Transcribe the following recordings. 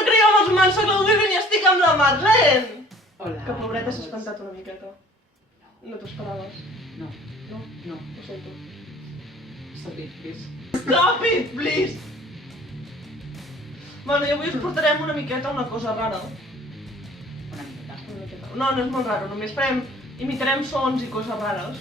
no creiem els humans, soc l'Olivia i estic amb la Madeleine! Hola. Que pobreta s'ha espantat una miqueta. No t'ho esperaves. No. No? No. Ho sento. Stop it, please. Stop it, please! Bueno, i avui us portarem una miqueta una cosa rara. Una miqueta. No, no és molt raro, només imitarem sons i coses rares.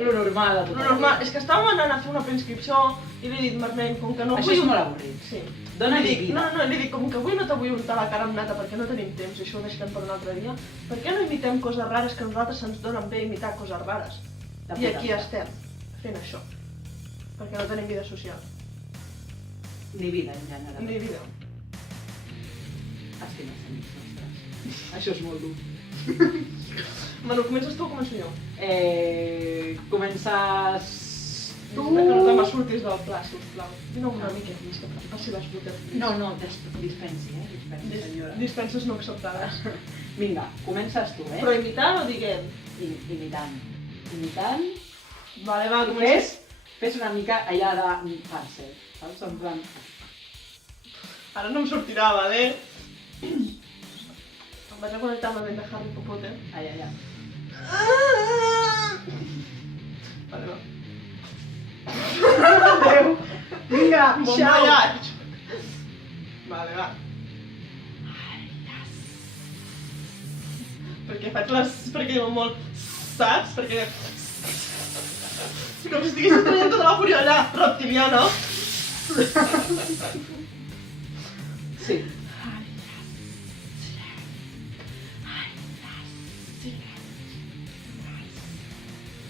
Lo normal de tot. Lo normal, és que estàvem anant a fer una preinscripció i li he dit, Marlene, com que no Això és molt avorrit. Sí. Dóna-li Li dic, vida. no, li dic, com que avui no t'vull untar la cara amb nata perquè no tenim temps i això ho deixem per un altre dia, per què no imitem coses rares que a nosaltres se'ns donen bé imitar coses rares? I aquí estem, fent això. Perquè no tenim vida social. Ni vida, en general. Ni vida. Estim els amics nostres. Això és molt dur. Bueno, comences tu o començo jo? Comences... tu... Que no te m'surtis del pla, sisplau. Vine una mica més, que passi les brutes. No, dispensi, dispensi, senyora. Dispenses no acceptades. Vinga, comences tu, Però imitant o diguem? Imitant. Imitant. Vale, va, comences. Fes una mica allà de Hansel, saps? En plan... Ara no em sortirà, vale? Em vaig a connectar amb la vent de Harry Potter. Allà. Vale, va. Adéu! Vinga, Bon xau! voyage! Vale, va. Perquè faig les... perquè diuen molt... saps? Perquè... com si estiguessis traient tota la fúria allà, reptiliana. Sí.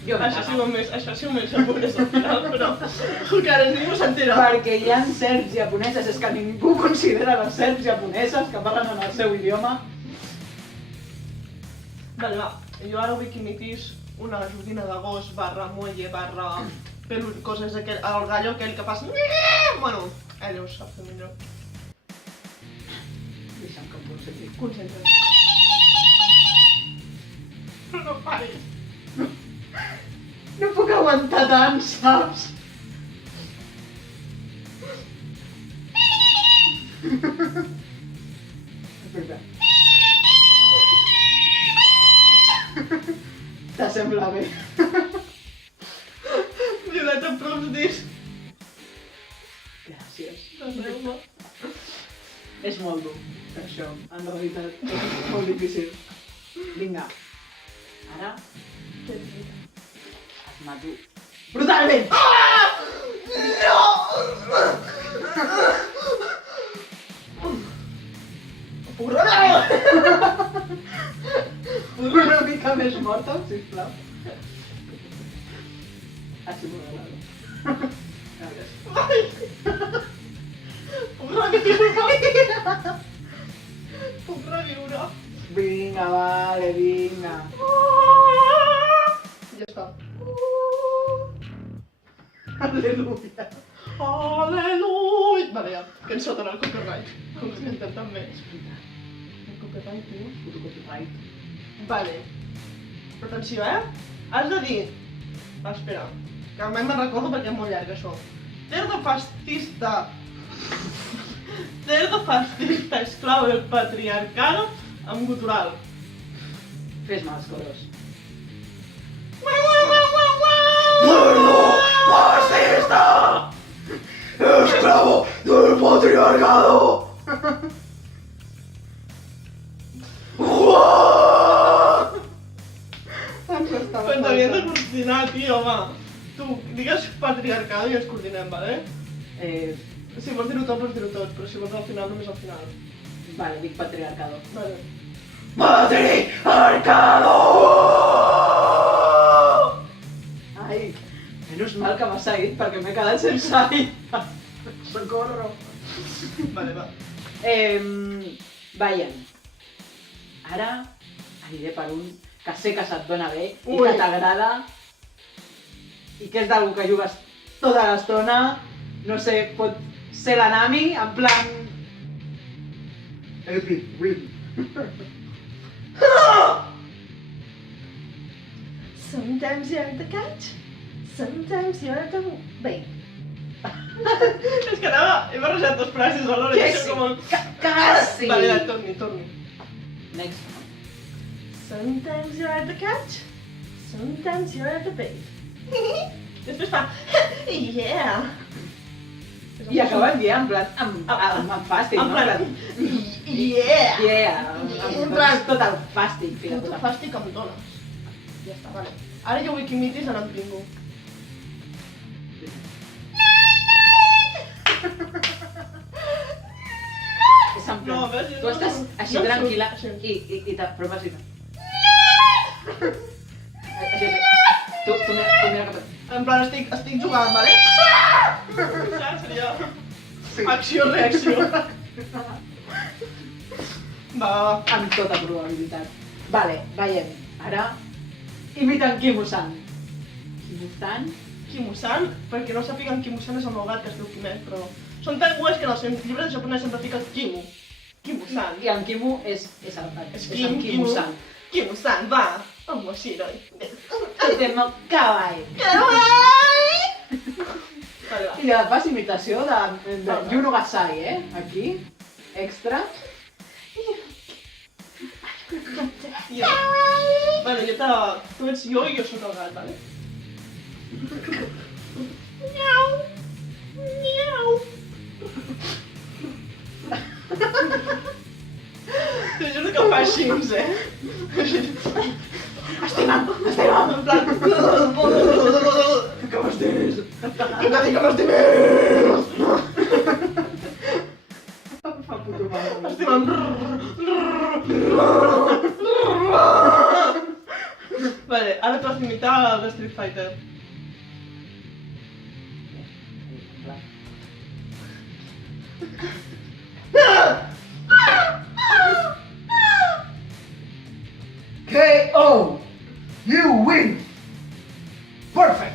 Això sí ho més japonès al final, però encara ningú s'entera. Perquè hi ha serps japoneses, és que ningú considera les serps japoneses que parlen en el seu idioma. Vale, va. Jo ara vull que imitis una joguina de gos barra muelle barra coses aquell, el gallo aquell que passa... Bueno, ell ho sap fer millor. Deixa'm que em concentri. Concentra't. Però no paris. No puc aguantar tant, saps? T'assembla bé. Violeta, prou dits. Gràcies. T'assembla. És molt dur, això. En realitat és molt difícil. Vinga. Ara et mato brutalment! Una mica més morta, sisplau. Així m'ho agrada. Puc reviure. Puc reviure. Vinga, vale, vinga. Ja està. Aleluia. Aleluia! Vale, ja. Cançó de el copyright. Com que cantem tan bé. El copyright, tio. Puto copyright. Vale. Però atenció, Has de dir... Espera, que almenys me'n recordo perquè és molt llarg, això. Cerdo fascista esclau del patriarcado amb gutural. Fes-me els coros. ¡Cerdo fascista! ¡Esclavo del patriarcado! Però t'havies de coordinar, tio, home. Tu, digues patriarcado i ens coordinem, vale? Si vols dir-ho tot, pots dir-ho tot, però si vols al final, només al final. Vale, dic patriarcado. Vale. ¡Patriarcado! Ai, menys mal que m'ha seguit perquè m'he quedat sense aire. Socorro. Vale, va. Veiem. Ara aniré per un que sé que se't dona bé i Ui. que t'agrada i que és d'algú que jugues tota l'estona. No sé, pot ser l'Anami, en plan... Epic win. Sometimes you're the catch, sometimes you're the bait. És que he barrejat dos frases alhora. Que i això sí? com... Quasi! Vale, va, torni. Next. Sometimes you're at the catch, sometimes you're at the bait. Després fa... Yeah! I acaba en dia, en plan, amb fàstic, En no? plan... Yeah! Yeah, En plan... tot el fàstic, fica Puto tot el fàstic que em dones. Ja està, vale. Ara jo vull que imitis en Pingu. És en plan, No, ves, jo tu no- estàs així no em tranquil·la surt, i t'aproves i així, tu mira cap a... En plan, estic jugant, vale? Saps? Seria... Sí. Acció-reacció. Va. Amb tota probabilitat. Vale, veiem. Ara, imiten Kimu-san. Kimu-san? Kimu-san, perquè no sàpiguen Kimu-san és el meu gat que es diu Kimet, però... Són tan guais que en els llibres de japonès sempre fica Kimu. Kimu-san. I en Kimu és el gat. És en Kimu-san. Kimu-san, va. Omoshiroi. Temo kawaii. Kawaii! Vale, va. I fas imitació de Yuno Gasai, Aquí, extra. Jo. Vale, tu ets jo i jo sóc el gat, vale? Miau! Miau! T'ho juro que fa així, Estima'm! En plan... Que m'estimis! Que m'estimis! Fa puto mal. Estima'm... Vale, ara tu has d'imitar el Street Fighter. KO! You win! Perfect!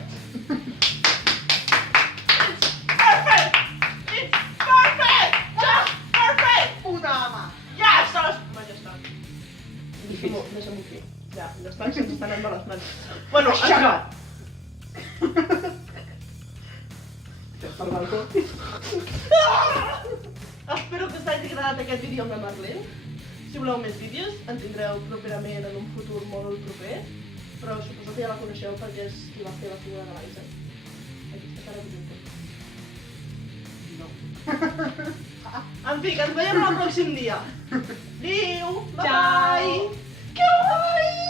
Perfect! It's perfect! Just perfect! Puta ama! Ja estàs! Va, ja està. Deixa'm-ho aquí. Ja està, que se'ns estan anant les mans. Bueno, Aixaca! això... Per balcó. Espero que us hagi agradat aquest vídeo amb la Marlene. Si voleu més vídeos, en tindreu properament en un futur molt proper, però suposo que ja la coneixeu perquè és qui va fer la figura de l'Aiza. Aquesta cara bonita. No. En fi, que ens veiem el pròxim dia. Adéu! Bye! Ciao. Que guai!